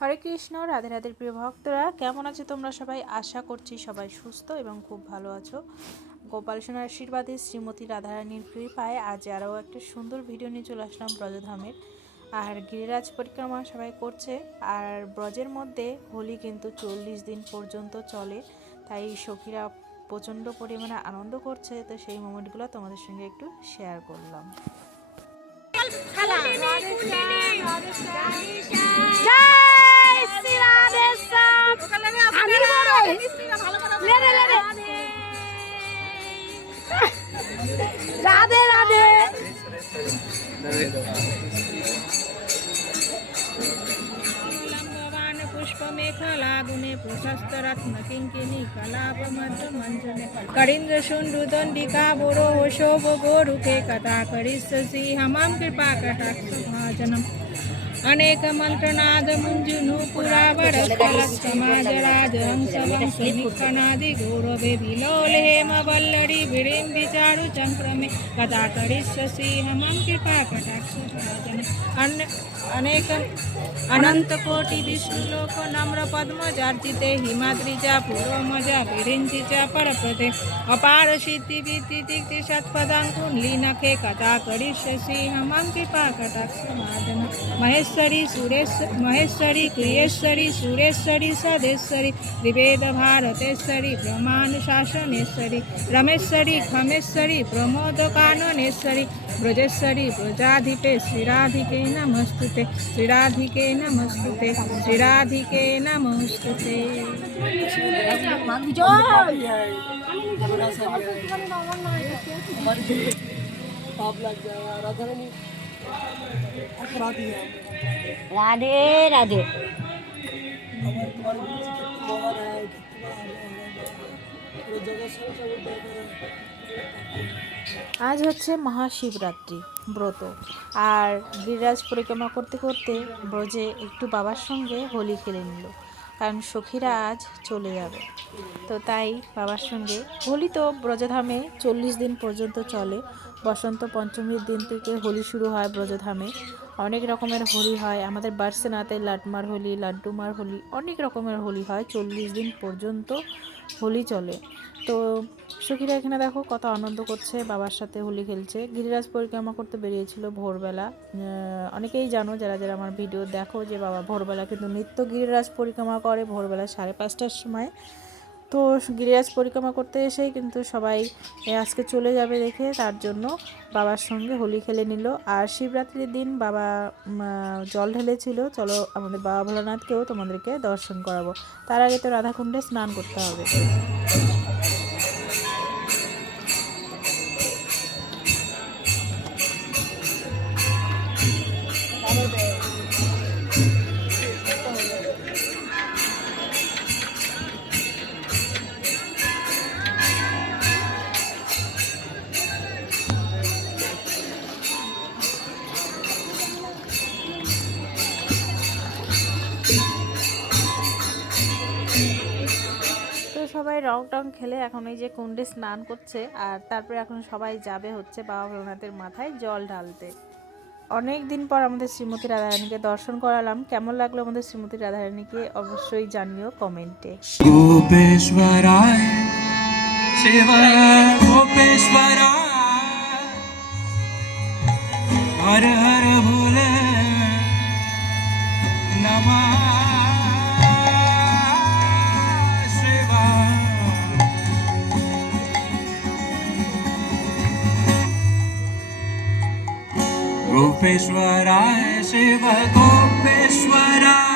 হরে কৃষ্ণ, রাধে রাধের প্রিয় ভক্তরা, কেমন আছো তোমরা সবাই? আশা করছি সবাই সুস্থ এবং খুব ভালো আছো। গোপাল সোনার আশীর্বাদে শ্রীমতী রাধারানীর কৃপায় আজ আরও একটা সুন্দর ভিডিও নিয়ে চলে আসলাম ব্রজধামের। আর গিরিরাজ পরিক্রমা সবাই করছে। আর ব্রজের মধ্যে হোলি কিন্তু 40 দিন পর্যন্ত চলে, তাই সখীরা প্রচণ্ড পরিমাণে আনন্দ করছে। তো সেই মোমেন্টগুলো তোমাদের সঙ্গে একটু শেয়ার করলাম। রাধে রাধে। पुष्पमेखलागुने प्रशस्तरत्नकिङ्किणी कलापमध्यमञ्जने करीन्द्रशुण्डुदण्डिका बोरो शोभगोरुके कथा करिष्यसि हमां कृपाकटाक्षभाजनम् अनेकमन्त्रनाद मुञ्जुनुपुरावरस्थलक्षमाजराजहंसवंशनिकणादि गौरवे विलोलहेमवल्लरी विडिम्बिचारु चङ्क्रमे कदा करिष्यसि हमां कृपाकटाक्षभाजनम् अनेक अनन्तकोटि विष्णुलोक नम्र पद्मजार्जिते हिमाद्रिजा पूर्वमजा विरिञ्चिजा परपदे अपार सिद्धिविद्धिदिक्ति षट्पदाङ्कुलीनखे कथा करिष्यसि हमां कृपाकटाक्षभाजनम् महेश्वरी क्रियेश्वरी सुरेश्वरी सदेश्वरी त्रिवेद भारतेश्वरी ब्रह्मानुशासनेश्वरी रमेश्वरी खमेश्वरी प्रमोदकाननेश्वरी ब्रजेश्वरी ब्रजाधिपे श्रीराधिके नमस्तुते श्रीराधिके नमस्तुते श्रीराधिके नमस्तुते। राधे राधे। আজ হচ্ছে মহাশিবরাত্রি ব্রত। আর গিরিরাজ পরিক্রমা করতে করতে ব্রজে একটু বাবার সঙ্গে হোলি খেলে নিল, কারণ সখীরা আজ চলে যাবে। তো তাই বাবার সঙ্গে হোলি তো ব্রজধামে 40 দিন পর্যন্ত চলে। বসন্ত পঞ্চমীর দিন থেকে হোলি শুরু হয় ব্রজধামে। অনেক রকমের হোলি হয়, আমাদের বার্সেনাতে লাটমার হোলি, লাড্ডুমার হোলি, অনেক রকমের হোলি হয়। 40 দিন পর্যন্ত হোলি চলে। তো সখীরা এখানে দেখো কত আনন্দ করছে, বাবার সাথে হোলি খেলছে। গিরিরাজ পরিক্রমা করতে বেরিয়েছিল ভোরবেলা। অনেকেই জানো যারা যারা আমার ভিডিও দেখো যে বাবা ভোরবেলা কিন্তু নিত্য গিরিরাজ পরিক্রমা করে ভোরবেলা 5:30টার সময়। তো গিরিরাজ পরিক্রমা করতে এসেই কিন্তু সবাই আজকে চলে যাবে দেখে তার জন্য বাবার সঙ্গে হোলি খেলে নিল। আর শিবরাত্রির দিন বাবা জল ঢেলেছিল। চলো আমাদের বাবা ভোলানাথকেও তোমাদেরকে দর্শন করাবো। তার আগে তো রাধাকুণ্ডে স্নান করতে হবে। সবাই রং টং খেলে এখন এই যে কুণ্ডে স্নান করছে। আর তারপরে এখন সবাই যাবে হচ্ছে বাবা ভোলানাথের মাথায় জল ঢালতে। অনেক দিন পর আমাদের শ্রীমতী রাধারানীকে দর্শন করালাম। কেমন লাগলো আমাদের শ্রীমতী রাধারানীকে অবশ্যই জানিও কমেন্টে। গোপেশ্বরায় শিব গোপেশ্বরায় হর হর ভোলে নমঃ गोपेश्वराय शिव गोपेश्वराय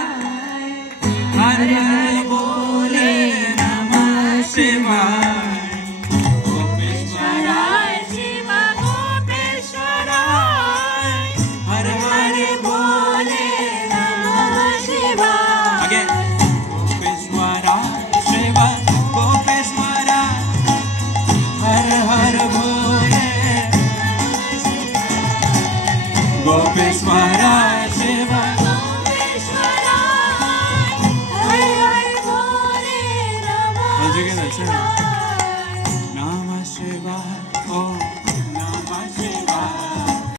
हर हर बोले नमः शिवाय गोपेश्वराय शिव गोपेश्वराय हर हर बोले नमः शिवाय अगेन गोपेश्वराय शिव गोपेश्वराय हर हर बोले गोपेश्वराय शिव गोपेश्वराय हर हर बोले नमः शिवाय।